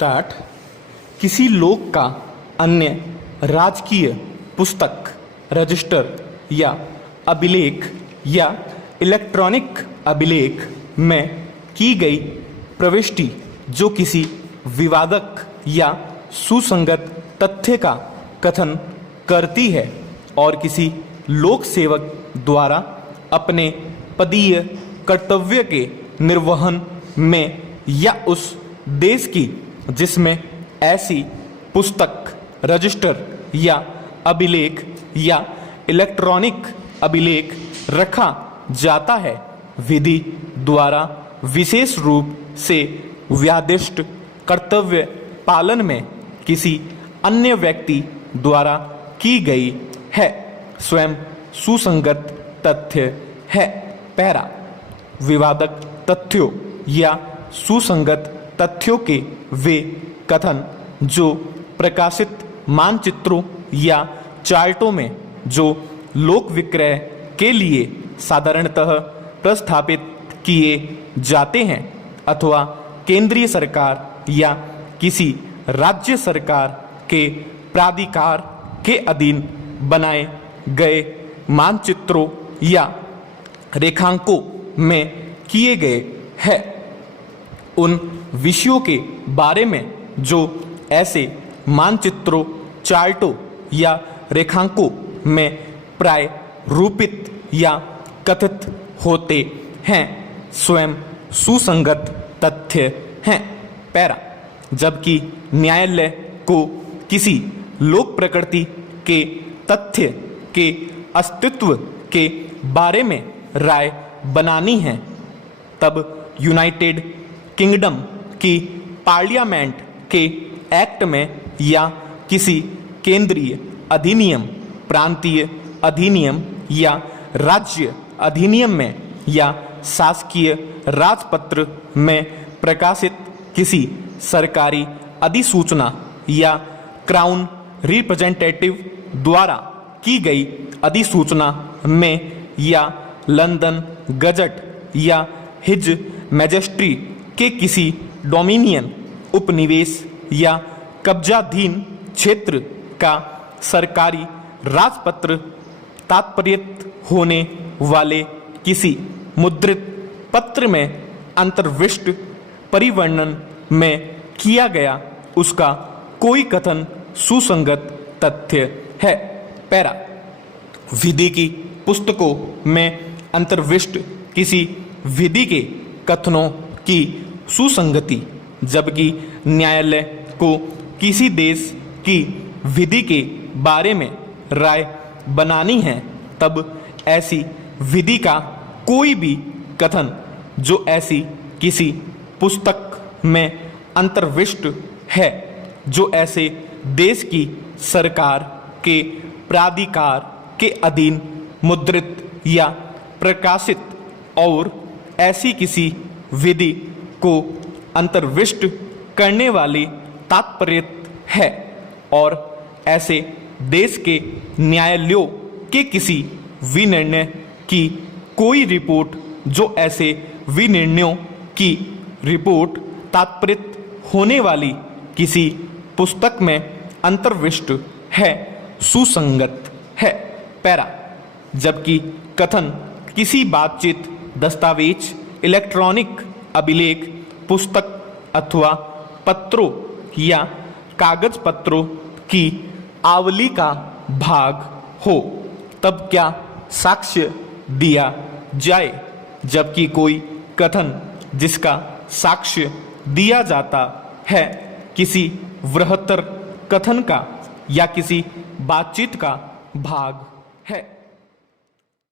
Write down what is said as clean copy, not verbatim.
Start. किसी लोक का अन्य राजकीय पुस्तक, रजिस्टर या अभिलेख या इलेक्ट्रॉनिक अभिलेख में की गई प्रविष्टि जो किसी विवादक या सुसंगत तथ्य का कथन करती है और किसी लोक सेवक द्वारा अपने पदीय कर्तव्य के निर्वहन में या उस देश की जिसमें ऐसी पुस्तक, रजिस्टर या अभिलेख या इलेक्ट्रॉनिक अभिलेख रखा जाता है, विधि द्वारा विशेष रूप से व्यादिष्ट कर्तव्य पालन में किसी अन्य व्यक्ति द्वारा की गई है, स्वयं सुसंगत तथ्य है। पैरा। विवादक तथ्यों या सुसंगत तथ्यों के वे कथन जो प्रकाशित मानचित्रों या चार्टों में जो लोक विक्रय के लिए साधारणतः प्रस्थापित किए जाते हैं अथवा केंद्रीय सरकार या किसी राज्य सरकार के प्राधिकार के अधीन बनाए गए मानचित्रों या रेखांकों में किए गए हैं, उन विषयों के बारे में जो ऐसे मानचित्रों, चार्टों या रेखांकों में प्राय रूपित या कथित होते हैं, स्वयं सुसंगत तथ्य हैं। पैरा। जबकि न्यायालय को किसी लोक प्रकृति के तथ्य के अस्तित्व के बारे में राय बनानी है, तब यूनाइटेड किंगडम की पार्लियामेंट के एक्ट में या किसी केंद्रीय अधिनियम, प्रांतीय अधिनियम या राज्य अधिनियम में या शासकीय राजपत्र में प्रकाशित किसी सरकारी अधिसूचना या क्राउन रिप्रेजेंटेटिव द्वारा की गई अधिसूचना में या लंदन गजट या हिज मैजेस्ट्री के किसी डोमिनियन, उपनिवेश या कब्जाधीन क्षेत्र का सरकारी राजपत्र तात्पर्यत होने वाले किसी मुद्रित पत्र में अंतर्विष्ट परिवर्णन में किया गया उसका कोई कथन सुसंगत तथ्य है। पैरा। विधि की पुस्तकों में अंतर्विष्ट किसी विधि के कथनों की सुसंगति, जबकि न्यायालय को किसी देश की विधि के बारे में राय बनानी है, तब ऐसी विधि का कोई भी कथन जो ऐसी किसी पुस्तक में अंतर्विष्ट है, जो ऐसे देश की सरकार के प्राधिकार के अधीन मुद्रित या प्रकाशित और ऐसी किसी विधि को अंतर्विष्ट करने वाली तात्पर्य है और ऐसे देश के न्यायालयों के किसी विनिर्णय की कोई रिपोर्ट जो ऐसे विनिर्णयों की रिपोर्ट तात्पर्य होने वाली किसी पुस्तक में अंतर्विष्ट है, सुसंगत है। पैरा। जबकि कथन किसी बातचीत, दस्तावेज, इलेक्ट्रॉनिक अभिलेख, पुस्तक अथवा पत्रों या कागज पत्रों की आवली का भाग हो, तब क्या साक्ष्य दिया जाए, जबकि कोई कथन जिसका साक्ष्य दिया जाता है किसी वृहत्तर कथन का या किसी बातचीत का भाग है।